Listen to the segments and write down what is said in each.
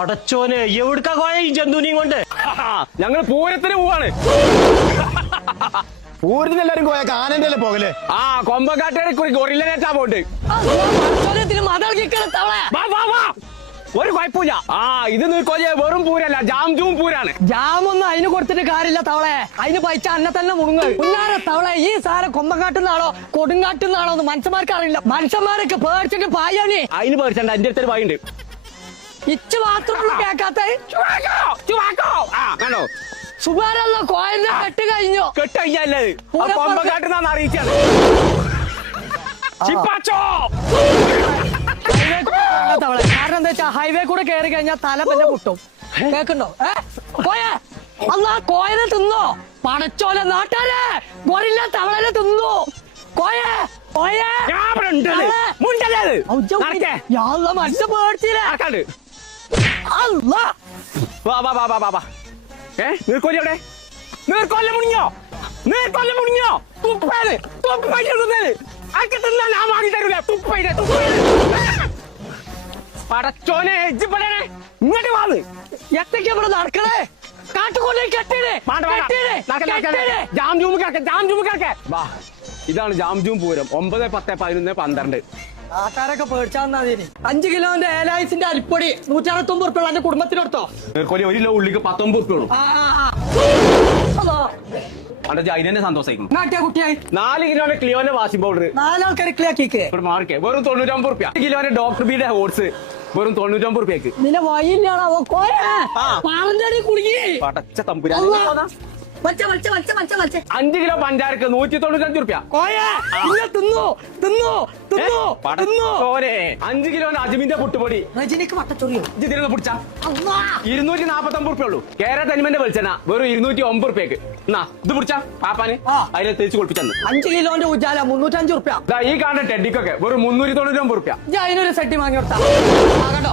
പടച്ചോനെ എവിടുക്കാ കോയ ഈ ജന്തുവിനെയും കൊണ്ട്? ഞങ്ങൾ പൂരത്തിന് പോവാണ്. പൂരത്തിന് എല്ലാരും പോയ കാനന്റെ പോകല്. ആ കൊമ്പക്കാട്ടേടെ ഗൊറില്ലനേറ്റാ പോണ്ട്. ഒരു കുഴപ്പമില്ല. ആ ഇത് നീക്കോലെ വെറും പൂരല്ല, ജാം പൂരാണ്. ജാമൊന്നും അതിന് കൊടുത്തിട്ട് കാര്യമില്ല തവളെ. അതിന് പൈസ അന്നെ തന്നെ മുണുങ്ങ്. പിന്നാരെ തവളെ ഈ സാധനം കൊമ്പങ്കാട്ടുന്നാണോ കൊടുങ്കാട്ടുന്നാണോ എന്ന് മനുഷ്യന്മാർക്ക് അറിയില്ല. മനുഷ്യന്മാരൊക്കെ പേടിച്ചിട്ട് പായാണ്. അതിന് പേടിച്ചണ്ട, എന്റെ അടുത്തൊരു വായുണ്ട്. ഇച്ച് മാത്രമൊന്നും കേക്കാത്ത കണ്ടോ സുബാരല്ല കോയന്റെ കെട്ട് കഴിഞ്ഞു. കെട്ട് കഴിഞ്ഞത് കൊമ്പക്കാട്ടുന്നാന്ന് അറിയിച്ചാണ്. തവളെ കാരണം എന്താ വെച്ചാ ഹൈവേ കൂടെ കയറി കഴിഞ്ഞാൽ തല പിന്നെ പൊട്ടും. കേക്കുണ്ടോ? കോയ അന്നാ കോയനെ തിന്നോ? പടച്ചോലെ നാട്ടാരെ ഗൊറില്ല തവളനെ തിന്നു. കോയ മനുഷ്യ പേടിച്ചില്ലേ? നീർക്കോലിയുടെ നീർക്കൊല്ല മുണിഞ്ഞോ? നീർക്കൊല്ല മുണിഞ്ഞോ? തുപ്പേത് പടച്ചോനെ ഇങ്ങോട്ട് വാത്. എത്തേക്ക് ഇവിടെ നടക്കണേ? കാട്ടുകൊണ്ടേ കെട്ടിടേ. ഇതാണ് ജാംജൂം പൂരം. 9, 10, 11, 12. നാട്ടാരൊക്കെ പേടിച്ചാൽ 5 കിലോന്റെ ഏലായിസിന്റെ അരിപ്പൊടി 169 ഉറുപ്പിക എന്റെ കുടുംബത്തിനെടുത്തോ? നീർക്കോലി 1 കിലോ ഉള്ളിക്ക് 19 ഉറുപ്പിക. അതിനെ സന്തോഷിക്കും. കുട്ടിയായി 4 കിലോന്റെ ക്ലിയോന്റെ വാഷിംഗ് പൗഡർ 4 ആൾക്കാരെ ക്ലിയാക്കിക്ക് മാർക്കെ വെറും 99 ഉറുപ്പിക. 1 കിലോന്റെ ഡോക്ടർ ബിയുടെ ഹോട്സ് വെറും 99 ഉറുപ്പിയക്ക്. നിന്റെ വഴിയില്ലാണോ പാറന്റെ കുടുങ്ങി? പടച്ച തമ്പുരാൻ. 5 കിലോ പഞ്ചാരക്ക് 195 ഉറുപ്പിക. തിന്നു തിന്നു തിന്നു തിന്നു. 5 കിലോന്റെ അജ്മിന്റെ പുട്ടുപൊടി രജനിക്ക് വട്ടച്ചൊറിയോ? ഇതിരുന്ന് പിടിച്ച 249 ഉറുപ്പിക ഉള്ളൂ. കേരള തനിമന്റെ വെളിച്ചെണ്ണ വെറും 209 ഉറുപ്പിയക്ക്. എന്നാ ഇത് പിടിച്ച പാപ്പാന് അതിനെ തിരിച്ചു കുളിപ്പിച്ചെന്ന്. 5 കിലോന്റെ ഉജാല 305 ഉറുപ്പിക. ഈ കാണുന്ന ടെഡിക്കൊക്കെ വെറും 399 ഉറുപ്പിക. അതിനൊരു സെട്ടി വാങ്ങി കൊടുത്താ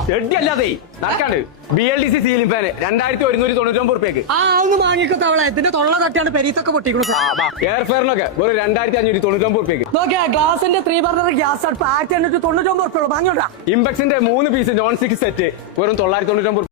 ടെഡി അല്ലാതെ നടക്കാണ്ട് BLDC സീലിംഗ് ഫാന് 2199 ഉറുപ്പിയക്ക്. ഒന്ന് വാങ്ങിക്കോ തവളെ. ഇതിന്റെ തൊള്ള തട്ടിയാണ് പെരീത്തൊക്കെ പൊട്ടിക്കുന്നത്. എയർ ഫെയറിനൊക്കെ വെറും 2599 ഉറുപ്പിയക്ക്. നോക്കിയാ ഗ്ലാസിന്റെ 3 ബർണർ ഗ്യാസ് അടുപ്പ് 1899 ഉറുപ്പിക വാങ്ങിയോട്ടാ. ഇമ്പെക്സിന്റെ 3 പീസ് നോൺ സ്റ്റിക് സെറ്റ് വെറും 999 ഉറുപ്പിക.